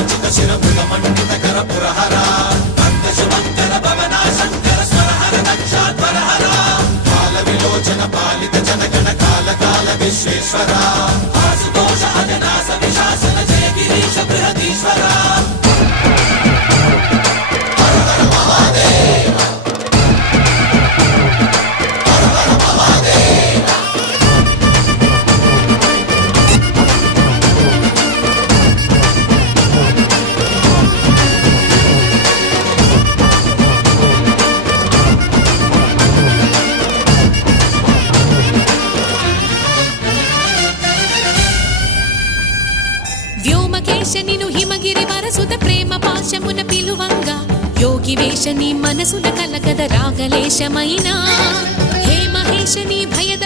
విరాజిత శిరముల మండిత కర పురహర భక్త శుభంకర భవనా శంకర స్వరహర దక్షాధ్వరహర కాల విలోచన పాలిత జనగణ కాల కాల విశ్వేశ్వర ఆశుతోష అజనాస విశాసన జయ గిరీశ బృహదీశ్వర వ్యోమకేశనిను హిమగిరి వరసుత ప్రేమ పాశమున పిలువంగా యోగి వేషని మనసున కలకద రాగలేశమైనా హే మహేశని భయద